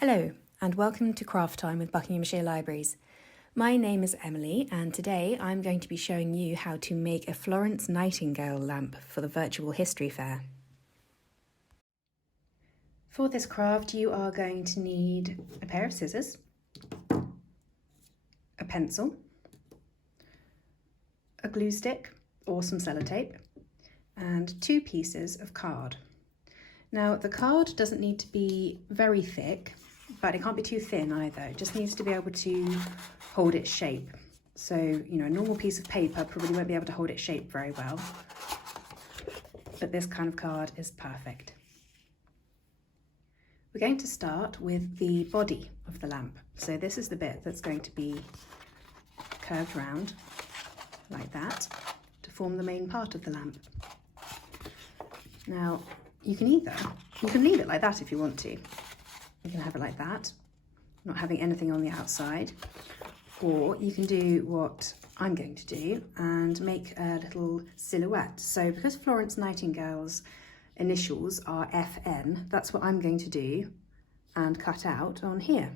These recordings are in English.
Hello, and welcome to Craft Time with Buckinghamshire Libraries. My name is Emily, and today I'm going to be showing you how to make a Florence Nightingale lamp for the virtual history fair. For this craft, you are going to need a pair of scissors, a pencil, a glue stick or some sellotape, and 2 pieces of card. Now, the card doesn't need to be very thick, but it can't be too thin either. It just needs to be able to hold its shape. So, a normal piece of paper probably won't be able to hold its shape very well, but this kind of card is perfect. We're going to start with the body of the lamp. So this is the bit that's going to be curved round like that to form the main part of the lamp. Now, you can leave it like that if you want to. You can have it like that, not having anything on the outside, or you can do what I'm going to do and make a little silhouette. So because Florence Nightingale's initials are FN, that's what I'm going to do and cut out on here.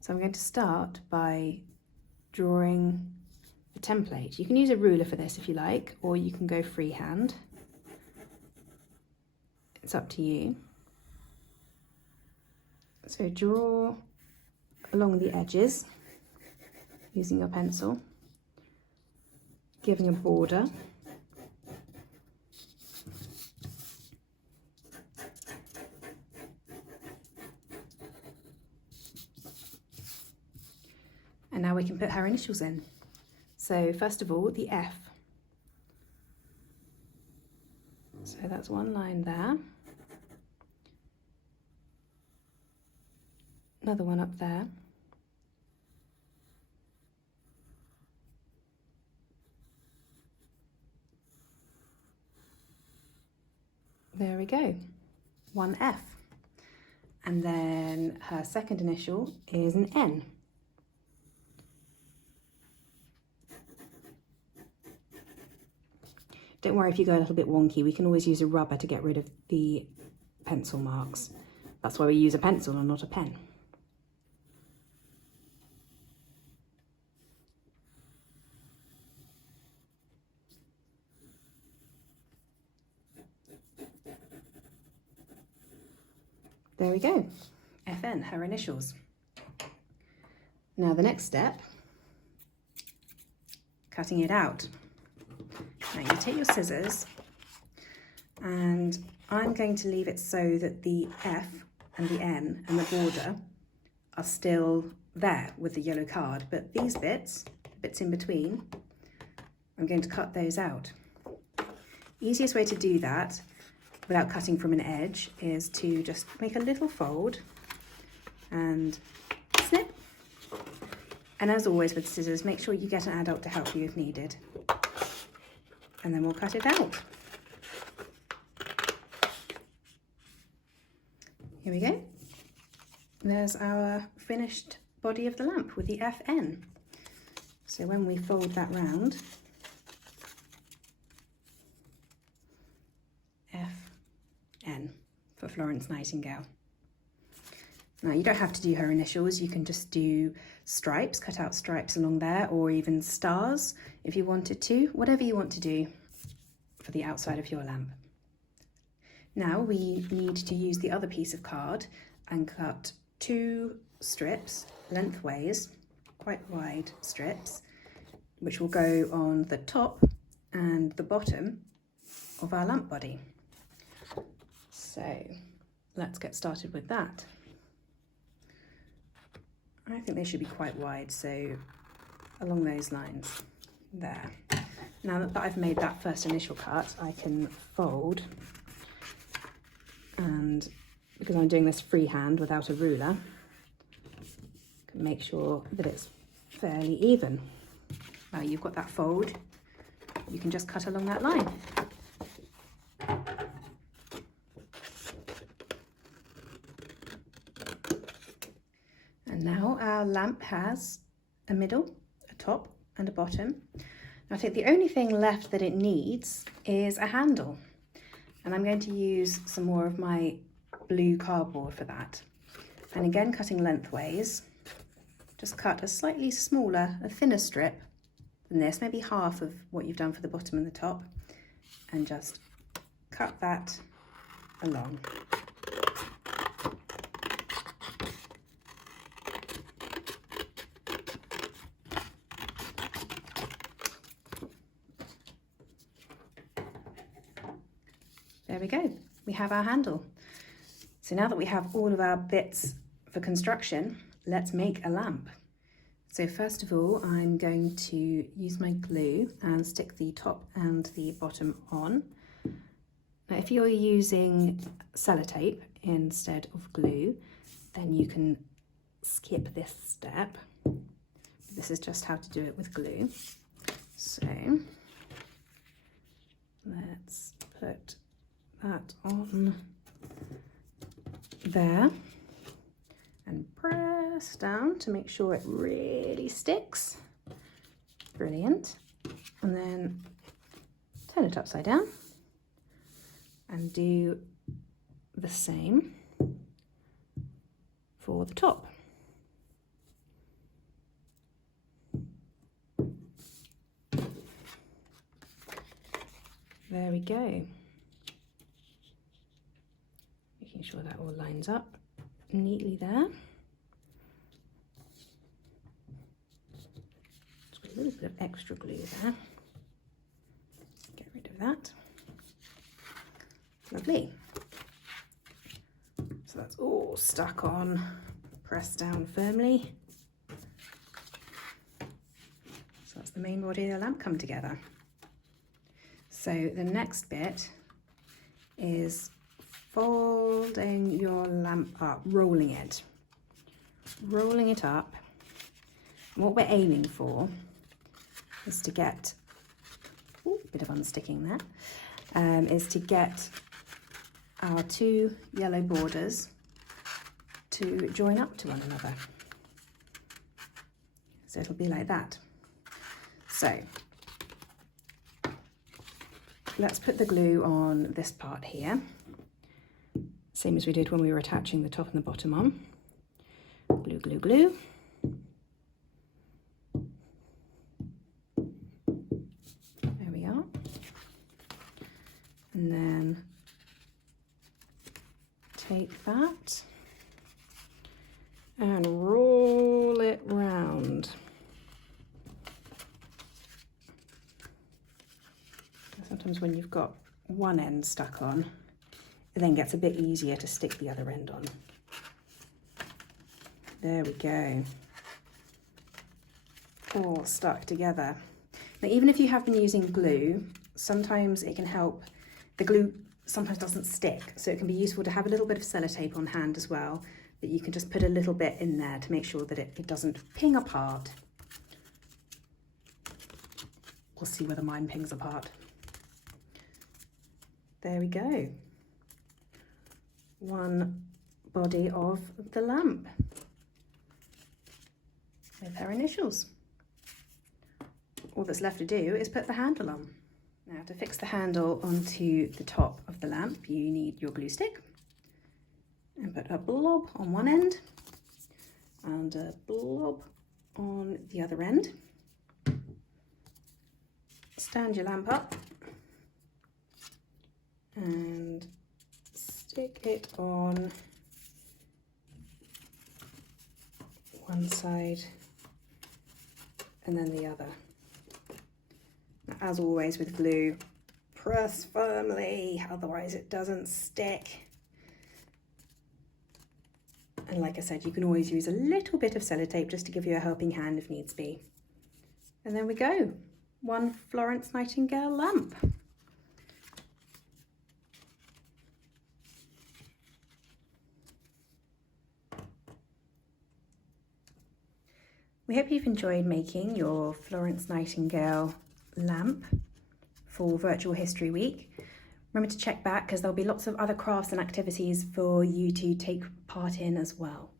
So I'm going to start by drawing the template. You can use a ruler for this if you like, or you can go freehand. It's up to you. So draw along the edges using your pencil, giving a border. And now we can put her initials in. So first of all, the F. So that's one line there. Another one up there. There we go, one F. And then her second initial is an N. Don't worry if you go a little bit wonky, we can always use a rubber to get rid of the pencil marks. That's why we use a pencil and not a pen. There we go, FN, her initials. Now the next step, cutting it out. Now you take your scissors, and I'm going to leave it so that the F and the N and the border are still there with the yellow card, but these bits in between, I'm going to cut those out. Easiest way to do that without cutting from an edge is to just make a little fold and snip. And as always with scissors, make sure you get an adult to help you if needed. And then we'll cut it out. Here we go. There's our finished body of the lamp with the FN. So when we fold that round, FN for Florence Nightingale. Now you don't have to do her initials, you can just do stripes, cut out stripes along there, or even stars if you wanted to, whatever you want to do for the outside of your lamp. Now we need to use the other piece of card and cut 2 strips lengthways, quite wide strips, which will go on the top and the bottom of our lamp body. So let's get started with that. I think they should be quite wide, so along those lines there. Now that I've made that first initial cut, I can fold, and because I'm doing this freehand without a ruler, I can make sure that it's fairly even. Now you've got that fold, you can just cut along that line. And now our lamp has a middle, a top and a bottom. Now I think the only thing left that it needs is a handle. And I'm going to use some more of my blue cardboard for that. And again, cutting lengthways, just cut a slightly smaller, a thinner strip than this, maybe half of what you've done for the bottom and the top, and just cut that along. There we go, we have our handle. So now that we have all of our bits for construction, let's make a lamp. So first of all, I'm going to use my glue and stick the top and the bottom on. Now, if you're using sellotape instead of glue, then you can skip this step. This is just how to do it with glue. So let's put that on there and press down to make sure it really sticks. Brilliant. And then turn it upside down and do the same for the top. There we go. Making sure that all lines up neatly there. Just got a little bit of extra glue there. Get rid of that. Lovely. So that's all stuck on, pressed down firmly. So that's the main body of the lamp come together. So the next bit is folding your lamp up, rolling it up. And what we're aiming for is to get, ooh, a bit of unsticking there, is to get our two yellow borders to join up to one another. So it'll be like that. So let's put the glue on this part here, same as we did when we were attaching the top and the bottom on. Glue, glue, glue. There we are. And then take that and roll it round. Sometimes when you've got one end stuck on, it then gets a bit easier to stick the other end on. There we go. All stuck together. Now, even if you have been using glue, sometimes it can help. The glue sometimes doesn't stick, so it can be useful to have a little bit of sellotape on hand as well, that you can just put a little bit in there to make sure that it doesn't ping apart. We'll see whether mine pings apart. There we go. One body of the lamp with her initials. All that's left to do is put the handle on. Now, to fix the handle onto the top of the lamp, you need your glue stick, and put a blob on one end and a blob on the other end. Stand your lamp up and stick it on one side and then the other. Now, as always with glue, press firmly, otherwise it doesn't stick. And like I said, you can always use a little bit of sellotape just to give you a helping hand if needs be. And there we go, one Florence Nightingale lamp. We hope you've enjoyed making your Florence Nightingale lamp for Virtual History Week. Remember to check back because there'll be lots of other crafts and activities for you to take part in as well.